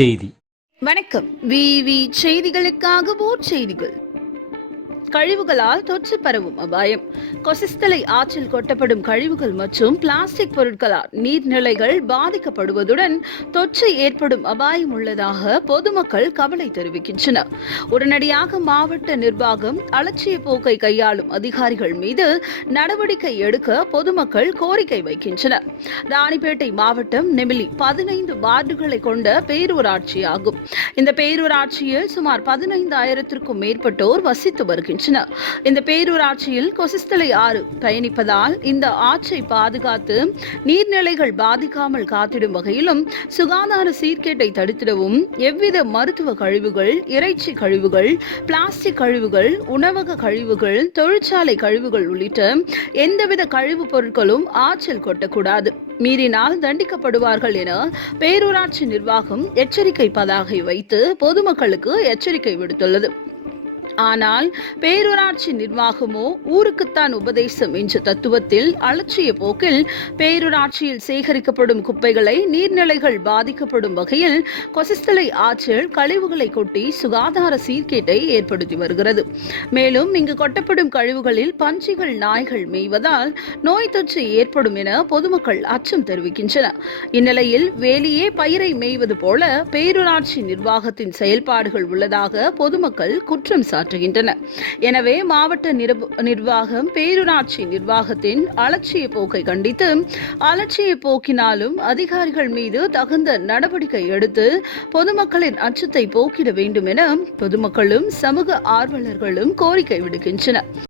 செய்தி. வணக்கம். விவி செய்திகளுக்காக ஓர் செய்திகள். கழிவுகளால் தொற்று பரவும் அபாயம். கொசிஸ்தலை ஆற்றில் கொட்டப்படும் கழிவுகள் மற்றும் பிளாஸ்டிக் பொருட்களால் நீர்நிலைகள் பாதிக்கப்படுவதுடன் தொற்று ஏற்படும் அபாயம் உள்ளதாக பொதுமக்கள் கவலை தெரிவிக்கின்றனர். உடனடியாக மாவட்ட நிர்வாகம் அலட்சிய போக்கை கையாளும் அதிகாரிகள் மீது நடவடிக்கை எடுக்க பொதுமக்கள் கோரிக்கை வைக்கின்றனர். ராணிப்பேட்டை மாவட்டம் நெமிலி பதினைந்து வார்டுகளை கொண்ட பேரூராட்சியாகும். இந்த பேரூராட்சியில் சுமார் பதினைந்தாயிரத்திற்கும் மேற்பட்டோர் வசித்து வருகின்றனர். இந்த பேரூராட்சியில் கொசிஸ்தலை ஆறு பயணிப்பதால் இந்த ஆற்றை பாதுகாத்து நீர்நிலைகள் பாதிக்காமல் காத்திடும் வகையிலும் சுகாதார சீர்கேட்டை தடுத்திடவும் எவ்வித மருத்துவ கழிவுகள் இறைச்சி கழிவுகள் பிளாஸ்டிக் கழிவுகள் உணவக கழிவுகள் தொழிற்சாலை கழிவுகள் உள்ளிட்ட எந்தவித கழிவுப் பொருட்களும் ஆற்றில் கொட்டக்கூடாது. மீறினால் தண்டிக்கப்படுவார்கள் என பேரூராட்சி நிர்வாகம் எச்சரிக்கை பதாகை வைத்து பொதுமக்களுக்கு எச்சரிக்கை விடுத்துள்ளது. ஆனால் பேரூராட்சி நிர்வாகமோ ஊருக்குத்தான் உபதேசம் என்ற தத்துவத்தில் அலட்சிய போக்கில் பேரூராட்சியில் சேகரிக்கப்படும் குப்பைகளை நீர்நிலைகள் பாதிக்கப்படும் வகையில் கொசிஸ்தலை ஆற்றில் கழிவுகளை கொட்டி சுகாதார சீர்கேட்டை ஏற்படுத்தி வருகிறது. மேலும் இங்கு கொட்டப்படும் கழிவுகளில் பன்றிகள் நாய்கள் மேய்வதால் நோய் தொற்று ஏற்படும் என பொதுமக்கள் அச்சம் தெரிவிக்கின்றனர். இந்நிலையில் வேலியே பயிரை மேய்வது போல பேரூராட்சி நிர்வாகத்தின் செயல்பாடுகள் உள்ளதாக பொதுமக்கள் குற்றம் பணியாற்றுகின்றன எனவே மாவட்ட நிர்வாகம் பேரூராட்சி நிர்வாகத்தின் அலட்சிய போக்கை கண்டித்து அலட்சிய போக்கினாலும் அதிகாரிகள் மீது தகுந்த நடவடிக்கை எடுத்து பொதுமக்களின் அச்சத்தை போக்கிட வேண்டும் என பொதுமக்களும் சமூக ஆர்வலர்களும் கோரிக்கை விடுக்கின்றனர்.